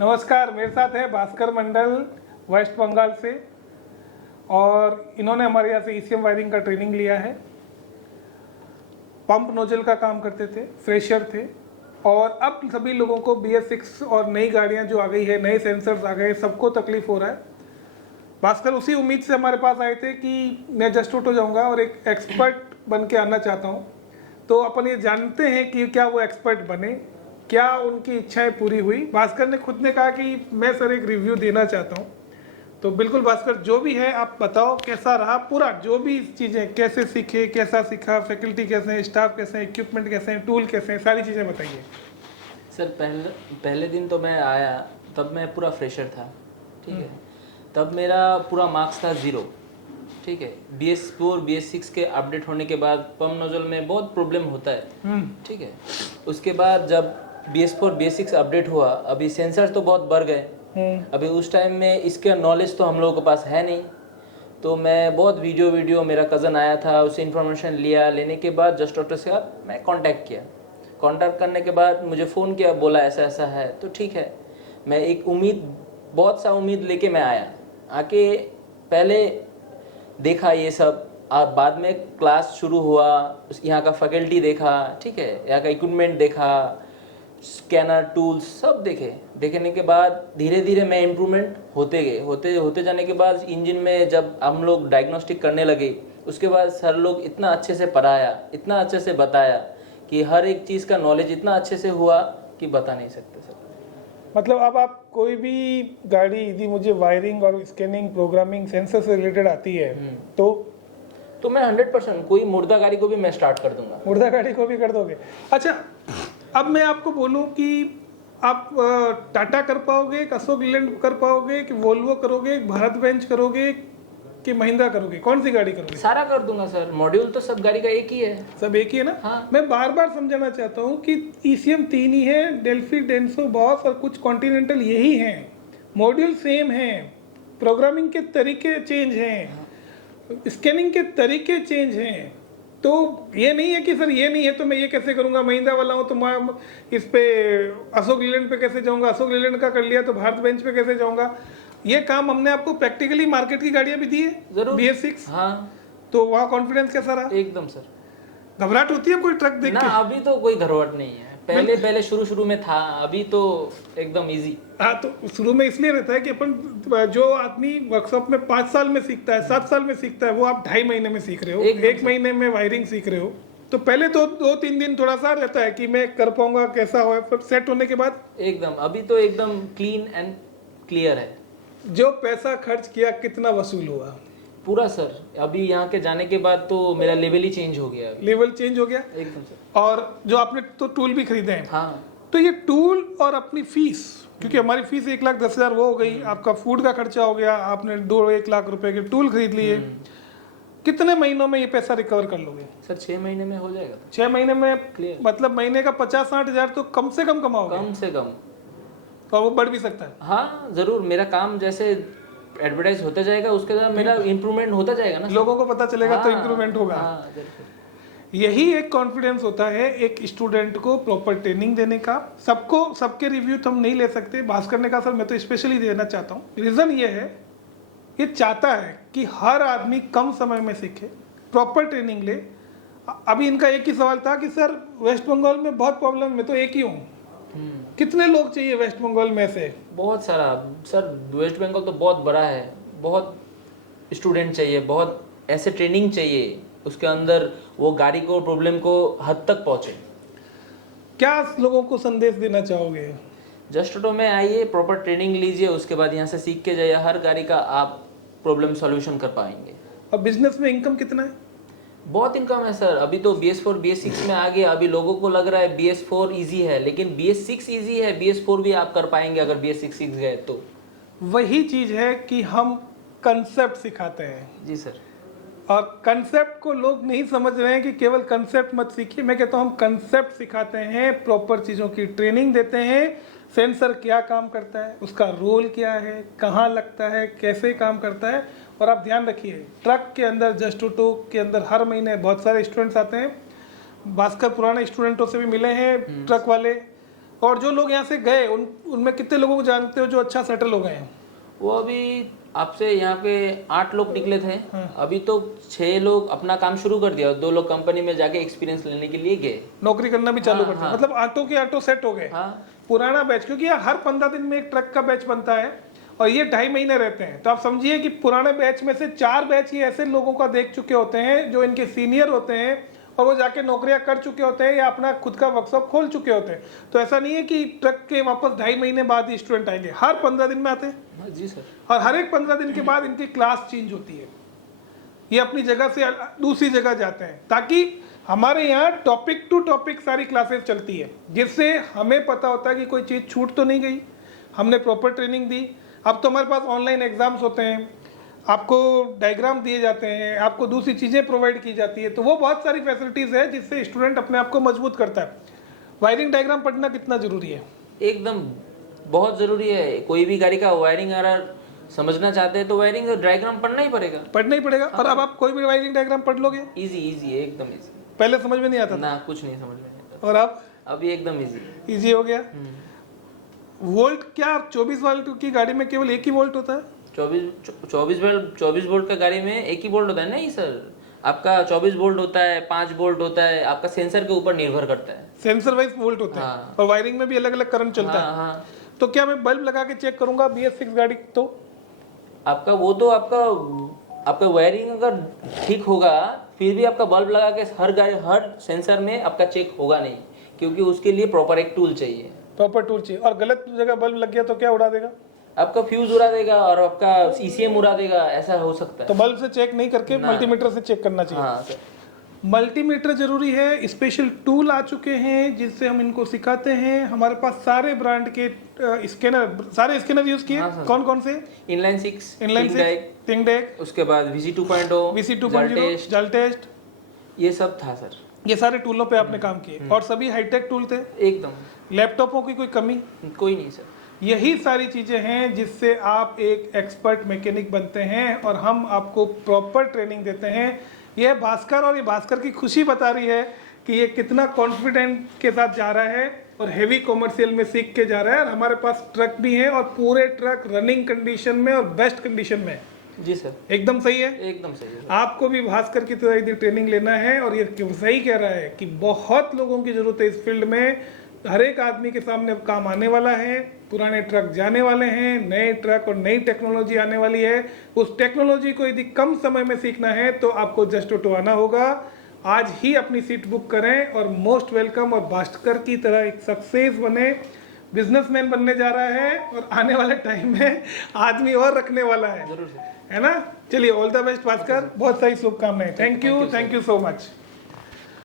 नमस्कार, मेरे साथ है भास्कर मंडल वेस्ट बंगाल से और इन्होंने हमारे यहाँ से ईसीएम वायरिंग का ट्रेनिंग लिया है। पंप नोजल का काम करते थे, फ्रेशर थे और अब सभी लोगों को BS6 और नई गाड़ियाँ जो आ गई है, नए सेंसर्स आ गए, सबको तकलीफ हो रहा है। भास्कर उसी उम्मीद से हमारे पास आए थे कि मैं जस्ट हो जाऊँगा और एक एक्सपर्ट बन के आना चाहता हूँ। तो अपन ये जानते हैं कि क्या वो एक्सपर्ट बने, क्या उनकी इच्छाएं पूरी हुई। भास्कर ने खुद ने कहा कि मैं सर एक रिव्यू देना चाहता हूँ। तो बिल्कुल भास्कर, जो भी है आप बताओ कैसा रहा पूरा, जो भी चीज़ें, कैसे सीखे, कैसा सीखा, फैकल्टी कैसे हैं, स्टाफ कैसे हैं, इक्विपमेंट कैसे हैं, टूल कैसे हैं, सारी चीज़ें बताइए। सर पहले दिन तो मैं आया तब मैं पूरा फ्रेशर था, ठीक है। तब मेरा पूरा मार्क्स था 0, ठीक है। BS4 BS6 के अपडेट होने के बाद पंप नोजल में बहुत प्रॉब्लम होता है, ठीक है। उसके बाद जब BS4 BS6 अपडेट हुआ, अभी सेंसर तो बहुत बढ़ गए। अभी उस टाइम में इसके नॉलेज तो हम लोगों के पास है नहीं, तो मैं बहुत वीडियो मेरा कज़न आया था, उससे इन्फॉर्मेशन लेने के बाद जस्ट ऑटो से मैं कांटेक्ट किया। कांटेक्ट करने के बाद मुझे फ़ोन किया, बोला ऐसा ऐसा है, तो ठीक है। मैं एक बहुत सा उम्मीद लेके मैं आया। आके पहले देखा ये सब, बाद में क्लास शुरू हुआ, यहाँ का फैकल्टी देखा, ठीक है, यहाँ का इक्विपमेंट देखा, स्कैनर टूल्स सब देखने के बाद धीरे धीरे मैं इम्प्रूवमेंट होते जाने के बाद इंजन में जब हम लोग डायग्नोस्टिक करने लगे, उसके बाद सर लोग इतना अच्छे से पढ़ाया, इतना अच्छे से बताया कि हर एक चीज़ का नॉलेज इतना अच्छे से हुआ कि बता नहीं सकते सर। मतलब अब आप कोई भी गाड़ी यदि मुझे वायरिंग और स्कैनिंग, प्रोग्रामिंग, सेंसर से रिलेटेड आती है तो मैं 100% कोई मुर्दा गाड़ी को भी मैं स्टार्ट कर दूंगा। मुर्दा गाड़ी को भी कर दोगे? अच्छा, अब मैं आपको बोलूं कि आप टाटा कर पाओगे, अशोक लीलैंड कर पाओगे, कि वोल्वो करोगे, भारत बेंच करोगे, कि महिंद्रा करोगे, कौन सी गाड़ी करोगे? सारा कर दूंगा सर, मॉड्यूल तो सब गाड़ी का एक ही है। सब एक ही है ना? हाँ। मैं बार बार समझाना चाहता हूँ कि ECM 3 ही है, डेल्फी, डेंसो, बॉस और कुछ कॉन्टिनेंटल यही हैं। मॉड्यूल सेम हैं, प्रोग्रामिंग के तरीके चेंज हैं, स्कैनिंग के तरीके चेंज हैं। तो ये नहीं है कि सर ये नहीं है तो मैं ये कैसे करूंगा, महिंद्रा वाला हूँ तो मैं इस पे अशोक लीलैंड पे कैसे जाऊंगा, अशोक लीलैंड का कर लिया तो भारत बेंच पे कैसे जाऊंगा। ये काम हमने आपको प्रैक्टिकली मार्केट की गाड़ियां भी दी है, जरूर। BS6। हाँ, तो वहाँ कॉन्फिडेंस कैसा रहा? एकदम सर। घबराहट होती है कोई ट्रक देख ना, के? अभी तो कोई घबराहट नहीं है, पहले शुरू में था, अभी तो एकदम इजी। हाँ, तो शुरू में इसलिए रहता है कि अपन जो आदमी वर्कशॉप में 5 साल में सीखता है, 7 साल में सीखता है, वो आप 2.5 महीने में सीख रहे हो, 1 महीने में वायरिंग सीख रहे हो। तो पहले तो 2-3 दिन थोड़ा सा रहता है कि मैं कर पाऊंगा, कैसा हो, फिर सेट होने के बाद एकदम, अभी तो एकदम क्लीन एंड क्लियर है। जो पैसा खर्च किया कितना वसूल हुआ? पूरा सर, अभी यहाँ के जाने के बाद तो मेरा लेवल ही चेंज हो गया। लेवल चेंज हो गया एकदम सर। और जो आपने तो टूल भी खरीदे हैं, हाँ, तो ये टूल और अपनी फीस, क्योंकि हमारी फीस 1,10,000 वो हो गई, आपका फूड का खर्चा हो गया, आपने 2-1 लाख रुपए के टूल खरीद लिए, कितने महीनों में ये पैसा रिकवर कर लोगे? सर 6 महीने में हो जाएगा। 6 महीने में Clear। मतलब महीने का 50-60 हज़ार तो कम से कम कमाओगे? कम से कम। और वो बढ़ भी सकता है। हाँ जरूर, मेरा काम जैसे एडवर्टाइज होता जाएगा उसके बाद मेरा इम्प्रूवमेंट होता जाएगा ना, लोगों को पता चलेगा तो हाँ, इम्प्रूवमेंट होगा। हाँ, जरूर। यही एक कॉन्फिडेंस होता है एक स्टूडेंट को प्रॉपर ट्रेनिंग देने का। सबके रिव्यू तो हम नहीं ले सकते। भास्कर ने कहा सर मैं तो स्पेशली देना चाहता हूँ। रीज़न ये है, ये चाहता है कि हर आदमी कम समय में सीखे, प्रॉपर ट्रेनिंग ले। अभी इनका एक ही सवाल था कि सर वेस्ट बंगाल में बहुत प्रॉब्लम, मैं तो एक ही हूँ, कितने लोग चाहिए वेस्ट बंगाल में से? बहुत सारा सर, वेस्ट बंगाल तो बहुत बड़ा है, बहुत स्टूडेंट चाहिए, बहुत ऐसे ट्रेनिंग चाहिए उसके अंदर वो गाड़ी को प्रॉब्लम को हद तक पहुँचे। क्या लोगों को संदेश देना चाहोगे? जस्ट ऑटो में आइए, प्रॉपर ट्रेनिंग लीजिए, उसके बाद यहाँ से सीख के जाइए, हर गाड़ी का आप प्रॉब्लम सॉल्यूशन कर पाएंगे। और बिजनेस में इनकम कितना है? बहुत इनकम है सर। अभी तो BS4 BS6 में आ गया, अभी लोगों को लग रहा है BS4 इजी है, लेकिन BS6 इजी है, BS4 भी आप कर पाएंगे अगर BS6 सीख गए तो। वही चीज है कि हम कंसेप्ट सिखाते हैं। जी सर। और कंसेप्ट को लोग नहीं समझ रहे हैं कि केवल कंसेप्ट मत सीखिए। मैं कहता हूँ हम कंसेप्ट सिखाते हैं, प्रॉपर चीज़ों की ट्रेनिंग देते हैं। सेंसर क्या काम करता है, उसका रोल क्या है, कहाँ लगता है, कैसे काम करता है। और आप ध्यान रखिए, ट्रक के अंदर, जस्ट ऑटो के अंदर हर महीने बहुत सारे स्टूडेंट्स आते हैं। भास्कर पुराने स्टूडेंटों से भी मिले हैं, ट्रक वाले, और जो लोग यहाँ से गए उनमें कितने लोगों को जानते हो जो अच्छा सेटल हो गए हैं? वो अभी आपसे यहाँ पे 8 लोग निकले थे, अभी तो 6 लोग अपना काम शुरू कर दिया, 2 लोग कंपनी में जाके एक्सपीरियंस लेने के लिए गए, नौकरी करना भी चालू कर दिया। हाँ। मतलब ऑटो के ऑटो सेट हो गए। हाँ पुराना बैच, क्योंकि ये हर 15 दिन में एक ट्रक का बैच बनता है और ये 2.5 महीने रहते हैं, तो आप समझिए कि पुराने बैच में से 4 बैच ये ऐसे लोगों का देख चुके होते हैं जो इनके सीनियर होते हैं और वो जाके नौकरियां कर चुके होते हैं या अपना खुद का वर्कशॉप खोल चुके होते हैं। तो ऐसा नहीं है कि ट्रक के वापस 2.5 महीने बाद ही स्टूडेंट आएंगे, हर 15 दिन में आते हैं। हाँ, जी सर। और हर एक 15 दिन के बाद इनकी क्लास चेंज होती है, ये अपनी जगह से दूसरी जगह जाते हैं, ताकि हमारे यहाँ टॉपिक टू टॉपिक सारी क्लासेस चलती है, जिससे हमें पता होता है कि कोई चीज़ छूट तो नहीं गई, हमने प्रॉपर ट्रेनिंग दी। अब तो हमारे पास ऑनलाइन एग्जाम्स होते हैं, आपको डायग्राम दिए जाते हैं, आपको दूसरी चीज़ें प्रोवाइड की जाती है, तो वो बहुत सारी फैसिलिटीज़ है जिससे स्टूडेंट अपने आप को मजबूत करता है। वायरिंग डायग्राम पढ़ना कितना ज़रूरी है? एकदम बहुत ज़रूरी है। कोई भी गाड़ी का वायरिंग अगर समझना चाहते हैं तो वायरिंग डायग्राम पढ़ना ही पड़ेगा। पढ़ना ही पड़ेगा। और अब आप कोई भी वायरिंग डायग्राम पढ़ लोगे? इजी है, एकदम इजी। पहले समझ में नहीं आता था ना, कुछ नहीं समझ में आता। और अब अभी एकदम इजी इजी हो गया। वोल्ट क्या 24 वोल्ट की गाड़ी में केवल एक ही वोल्ट होता है? 24 वोल्ट का गाड़ी में एक ही वोल्ट होता है? नहीं सर, आपका 24 वोल्ट होता है, 5 वोल्ट होता है, आपका सेंसर के ऊपर निर्भर करता है। सेंसर वाइज वोल्ट होते हैं। हाँ। और वायरिंग में भी अलग अलग करंट चलता है। हाँ। तो क्या मैं बल्ब लगा के चेक करूंगा BS6 गाड़ी? तो आपका वो तो आपका वायरिंग अगर ठीक होगा फिर भी आपका बल्ब लगा के हर सेंसर में आपका चेक होगा नहीं, क्योंकि उसके लिए प्रॉपर एक टूल चाहिए। प्रॉपर टूल चाहिए। और गलत जगह बल्ब लग गया तो क्या उड़ा देगा? आपका फ्यूज उड़ा देगा और आपका ECM उड़ा देगा, ऐसा हो सकता है। तो बल्ब से चेक नहीं करके मल्टीमीटर से चेक करना चाहिए। हाँ सर। मल्टीमीटर जरूरी है। स्पेशल टूल आ चुके हैं जिससे हम इनको सिखाते हैं। हमारे पास सारे ब्रांड के सारे स्कैनर यूज किए। हाँ, कौन कौन से? इनलाइन 6, थिंगडेक, उसके बाद VC2.0, VC2.0, जाल टेस्ट, ये सब था सर। ये सारे टूलों पे आपने काम किए और सभी हाईटेक टूल थे एकदम। लैपटॉपों की कोई कमी? कोई नहीं सर। यही सारी चीजें हैं जिससे आप एक एक्सपर्ट मैकेनिक बनते हैं और हम आपको प्रॉपर ट्रेनिंग देते हैं। यह भास्कर और ये भास्कर की खुशी बता रही है कि ये कितना कॉन्फिडेंट के साथ जा रहा है और हेवी कॉमर्शियल में सीख के जा रहा है। और हमारे पास ट्रक भी है और पूरे ट्रक रनिंग कंडीशन में और बेस्ट कंडीशन में। जी सर। एकदम सही है? एकदम सही है। आपको भी भास्कर की तरह यदि ट्रेनिंग लेना है, और ये सही कह रहा है कि बहुत लोगों की जरूरत है इस फील्ड में। हर एक आदमी के सामने अब काम आने वाला है, पुराने ट्रक जाने वाले हैं, नए ट्रक और नई टेक्नोलॉजी आने वाली है। उस टेक्नोलॉजी को यदि कम समय में सीखना है तो आपको जस्ट ऑटो आना होगा। आज ही अपनी सीट बुक करें और मोस्ट वेलकम। और भास्कर की तरह एक सक्सेस बने, बिजनेसमैन बनने जा रहा है और आने वाले टाइम में आदमी और रखने वाला है, जरूर सर। है ना? चलिए, ऑल द बेस्ट भास्कर, बहुत सारी शुभकामनाएं। Thank you so much.